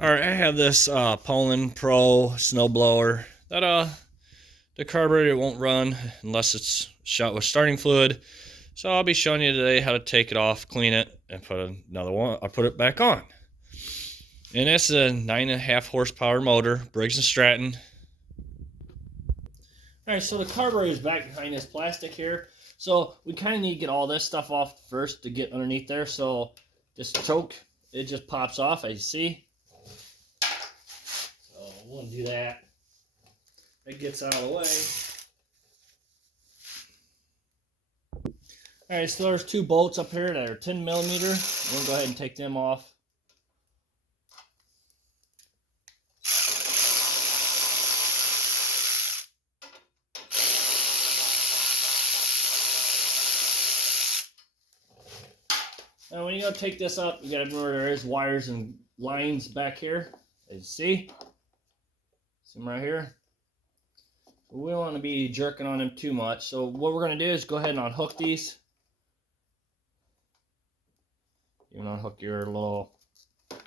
Alright, I have this Poland Pro snowblower that the carburetor won't run unless it's shot with starting fluid. So I'll be showing you today how to take it off, clean it, and put another one. I'll put it back on. And this is a 9.5 horsepower motor, Briggs & Stratton. Alright, so the carburetor is back behind this plastic here. So we kind of need to get all this stuff off first to get underneath there. So this choke, it just pops off, as you see. So we'll do that. It gets out of the way. Alright, so there's two bolts up here that are 10 millimeter. We'll go ahead and take them off. Now when you go take this up, you gotta remember there is wires and lines back here, as you see. See them right here? We don't want to be jerking on them too much. So what we're gonna do is go ahead and unhook these. You can unhook your little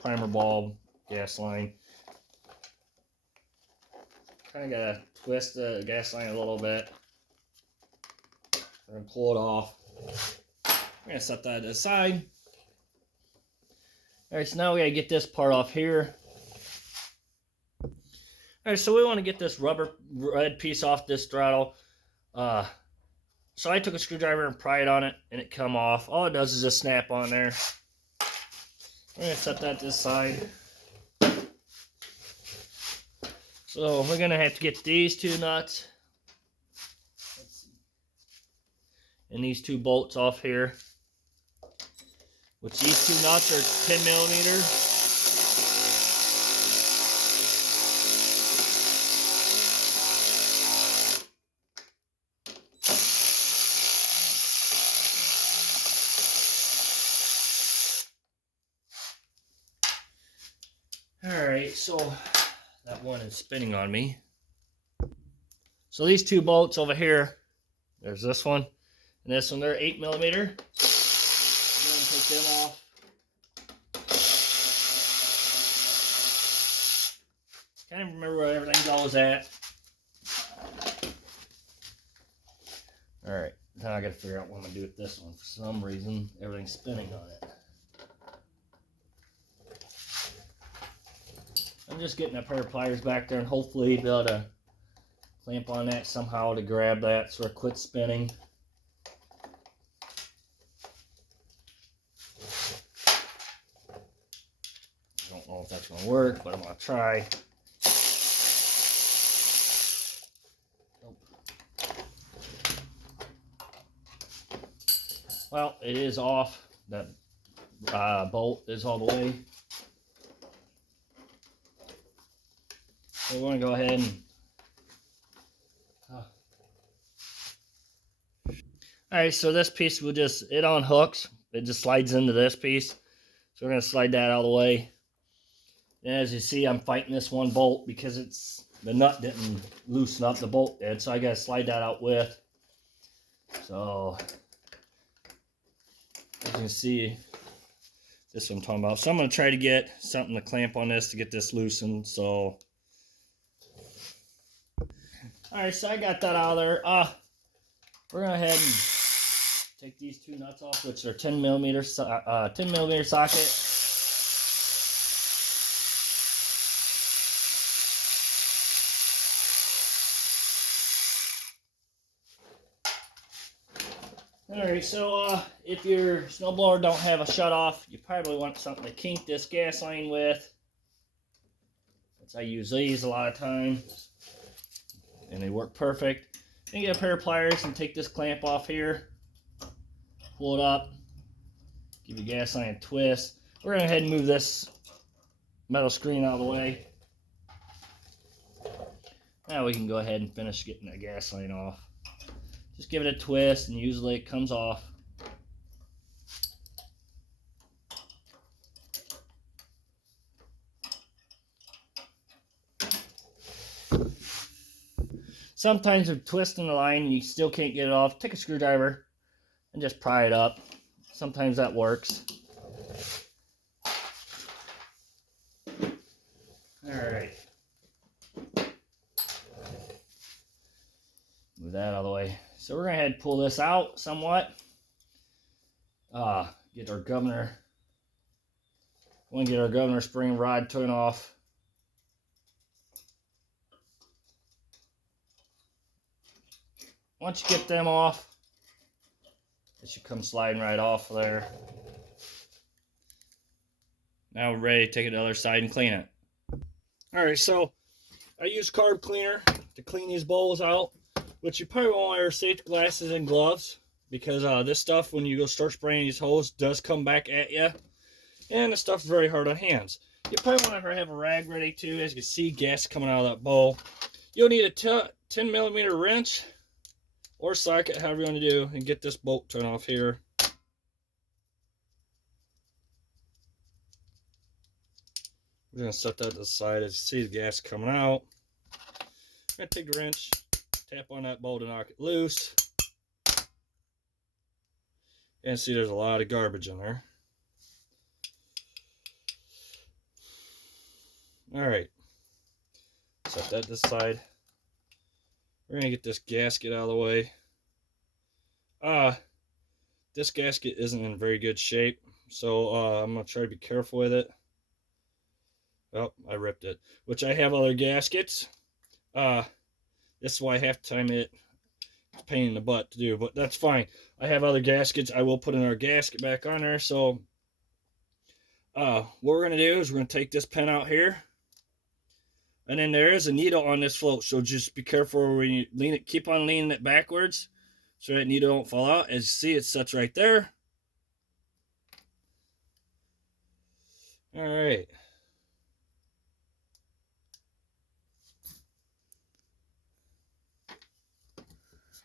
primer bulb, gas line. Kind of gotta twist the gas line a little bit. We're gonna pull it off. We're gonna set that aside. Alright, so now we gotta get this part off here. Alright, so we want to get this rubber red piece off this throttle. So I took a screwdriver and pried on it, and it come off. All it does is just snap on there. We're gonna set that to the side. So we're gonna have to get these two nuts and these two bolts off here. Which these two nuts are 10 millimeter. Alright, so that one is spinning on me. So these two bolts over here, there's this one and this one, they're 8 millimeter. I'm going to take them off. Kind of remember where everything goes at. Alright, now I got to figure out what I'm going to do with this one. For some reason, everything's spinning on it. I'm just getting a pair of pliers back there and hopefully be able to clamp on that somehow to grab that so it quits spinning. I don't know if that's going to work, but I'm going to try. Nope. Well, it is off. That bolt is all the way. So we're going to go ahead and Alright, so this piece will just, it unhooks. It just slides into this piece. So we're going to slide that out of the way. And as you see, I'm fighting this one bolt because it's, the nut didn't loosen up, the bolt did. So I got to slide that out with. So, as you can see, this is what I'm talking about. So I'm going to try to get something to clamp on this to get this loosened. So, alright, so I got that out of there. We're going to go ahead and take these two nuts off, which are 10 millimeter socket. Alright, so if your snowblower don't have a shut off, you probably want something to kink this gas line with. Which I use these a lot of times. And they work perfect. Then get a pair of pliers and take this clamp off here. Pull it up. Give your gas line a twist. We're going to go ahead and move this metal screen out of the way. Now we can go ahead and finish getting that gas line off. Just give it a twist and usually it comes off. Sometimes you're twisting the line and you still can't get it off. Take a screwdriver and just pry it up. Sometimes that works. Alright. Move that out of the way. So we're going to head pull this out somewhat. Get our governor. Want to get our governor spring rod turned off. Once you get them off, it should come sliding right off there. Now we're ready to take it to the other side and clean it. Alright, so I use carb cleaner to clean these bowls out, which you probably won't wear safety glasses and gloves, because this stuff, when you go start spraying these holes, does come back at you, and the stuff's very hard on hands. You probably want to have a rag ready too. As you can see, gas coming out of that bowl. You'll need a 10 millimeter wrench or socket, however you want to do, and get this bolt turned off here. We're going to set that to the side. As you see the gas coming out, I'm going to take the wrench, tap on that bolt to knock it loose. And see, there's a lot of garbage in there. Alright, set that to the side. We're going to get this gasket out of the way. This gasket isn't in very good shape, so I'm going to try to be careful with it. Oh, I ripped it. Which I have other gaskets. This is why half the time it's a pain in the butt to do, but that's fine. I have other gaskets. I will put another gasket back on there. So what we're going to do is we're going to take this pin out here. And then there is a needle on this float, so just be careful when you lean it. Keep on leaning it backwards so that needle don't fall out. As you see, it sets right there. All right.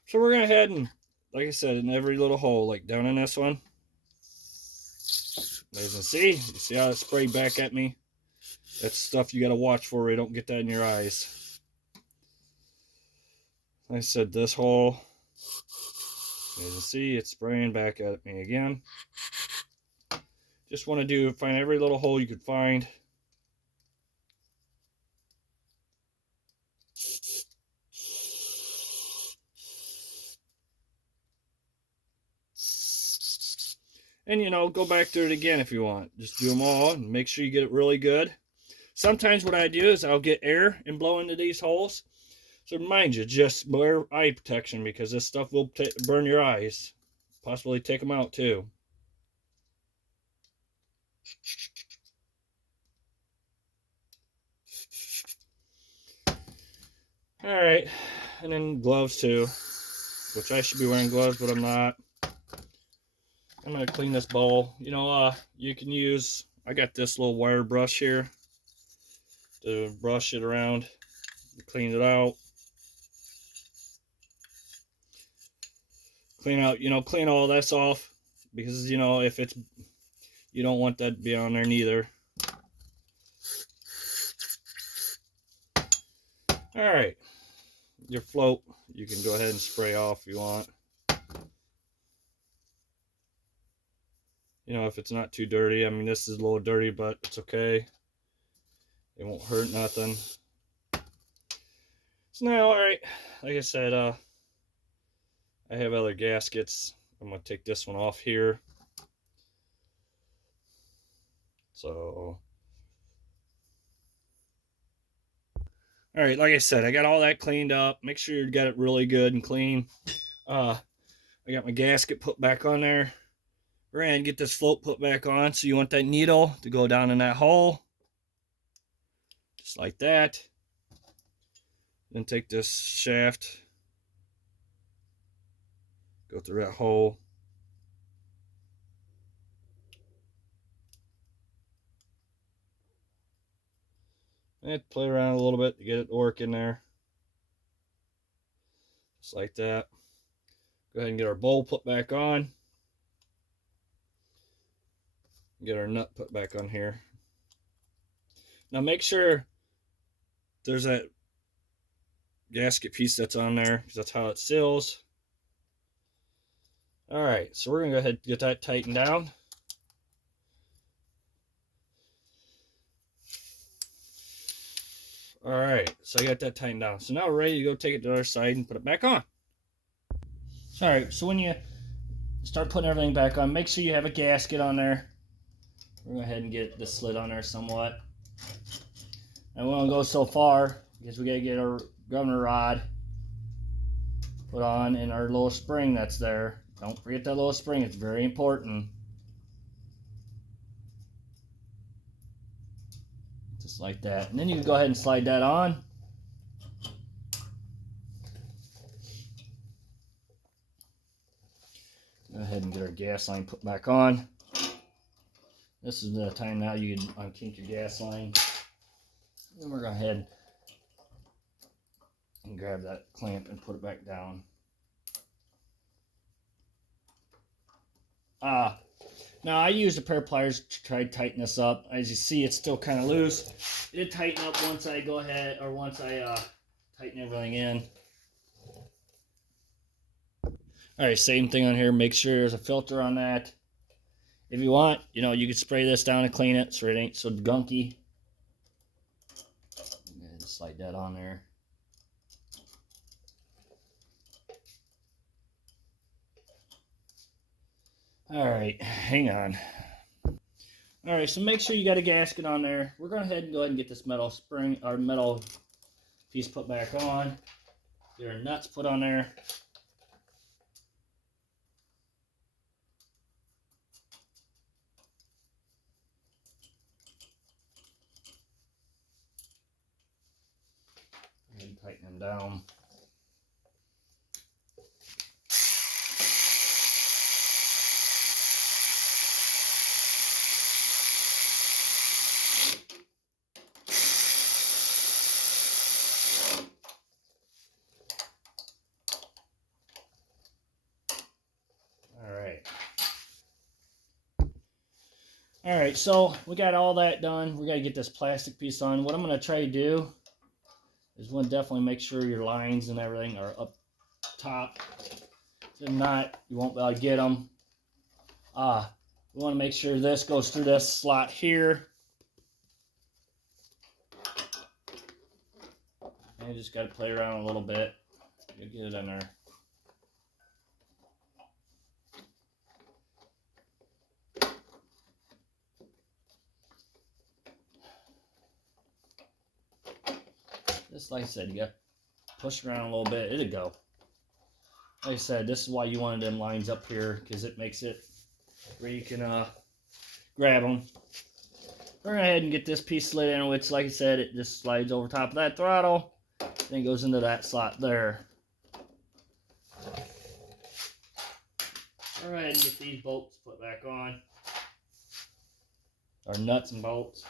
So we're going to head and, like I said, in every little hole, like down in this one. As you can see, you see how it sprayed back at me? That's stuff you got to watch for. You don't get that in your eyes. Like I said, this hole, as you can see, it's spraying back at me again. Just want to find every little hole you could find. And, you know, go back through it again if you want. Just do them all and make sure you get it really good. Sometimes what I do is I'll get air and blow into these holes. So mind you, just wear eye protection, because this stuff will burn your eyes. Possibly take them out too. Alright, and then gloves too. Which I should be wearing gloves, but I'm not. I'm going to clean this bowl. You know, you can use, I got this little wire brush here to brush it around, clean it out. Clean out, you know, clean all this off, because, you know, if it's, you don't want that to be on there neither. Alright, your float, you can go ahead and spray off if you want. You know, if it's not too dirty. I mean, this is a little dirty, but it's okay. It won't hurt nothing. So now, alright, like I said, I have other gaskets. I'm going to take this one off here. So, alright, like I said, I got all that cleaned up. Make sure you got it really good and clean. I got my gasket put back on there. We're going to get this float put back on. So you want that needle to go down in that hole. Just like that. Then take this shaft. Go through that hole. And play around a little bit to get it to work in there. Just like that. Go ahead and get our bowl put back on. Get our nut put back on here. Now make sure there's that gasket piece that's on there, because that's how it seals. Alright, so we're going to go ahead and get that tightened down. Alright, so I got that tightened down. So now we're ready to go take it to the other side and put it back on. Alright, so when you start putting everything back on, make sure you have a gasket on there. We're going to go ahead and get the slit on there somewhat. And we won't go so far because we got to get our governor rod put on and our little spring that's there. Don't forget that little spring, it's very important. Just like that. And then you can go ahead and slide that on. Go ahead and get our gas line put back on. This is the time now you can unkink your gas line. Then we're going to go ahead and grab that clamp and put it back down. Now I used a pair of pliers to try to tighten this up. As you see, it's still kind of loose. It did tighten up once I go ahead, or once I tighten everything in. Alright, same thing on here. Make sure there's a filter on that. If you want, you know, you can spray this down and clean it so it ain't so gunky. Go ahead and slide that on there. Alright, hang on. Alright, so make sure you got a gasket on there. We're going to go ahead and get this metal spring, or metal piece put back on. Get our nuts put on there. And tighten them down. Alright, so we got all that done. We got to get this plastic piece on. What I'm going to try to do is one, definitely make sure your lines and everything are up top. If not, you won't be able to get them. We want to make sure this goes through this slot here. And you just got to play around a little bit. You'll get it in there. Just like I said, you got to push around a little bit. It'll go. Like I said, this is why you wanted them lines up here, because it makes it where you can grab them. We're going to go ahead and get this piece slid in, which, like I said, it just slides over top of that throttle. Then goes into that slot there. All right, and get these bolts put back on. Our nuts and bolts.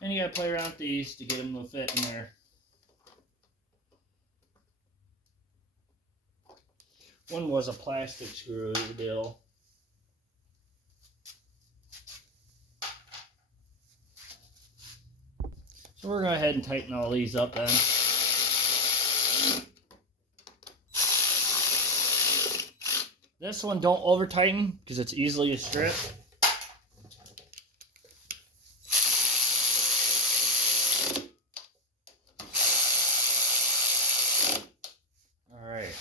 And you gotta play around with these to get them to fit in there. One was a plastic screw deal. So we're going to go ahead and tighten all these up then. This one don't over tighten because it's easily to strip. Alright.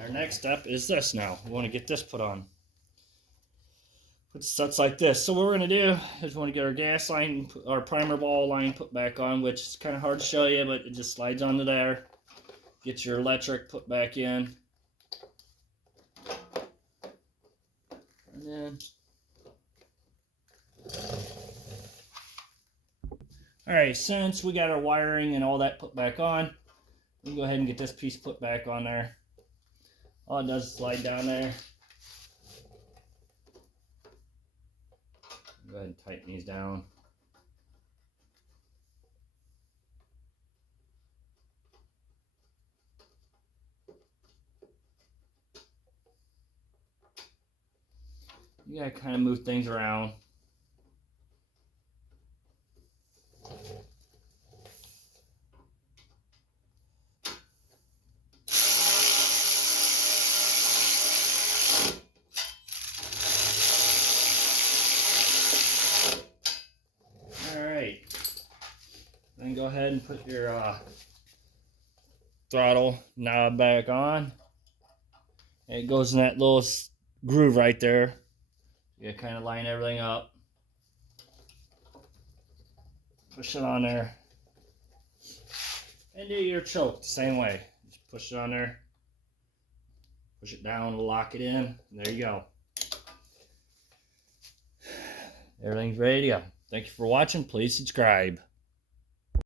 Our next step is this now. We want to get this put on. It starts like this. So what we're going to do is we want to get our gas line, our primer ball line put back on, which is kind of hard to show you, but it just slides onto there. Get your electric put back in. And then... Alright, since we got our wiring and all that put back on, we can go ahead and get this piece put back on there. All it does is slide down there. Go ahead and tighten these down. You gotta kind of move things around. Alright. Then go ahead and put your throttle knob back on. And it goes in that little groove right there. You gotta kind of line everything up. Push it on there. And do your choke the same way. Just push it on there. Push it down, lock it in. And there you go. Everything's ready to go. Thank you for watching. Please subscribe.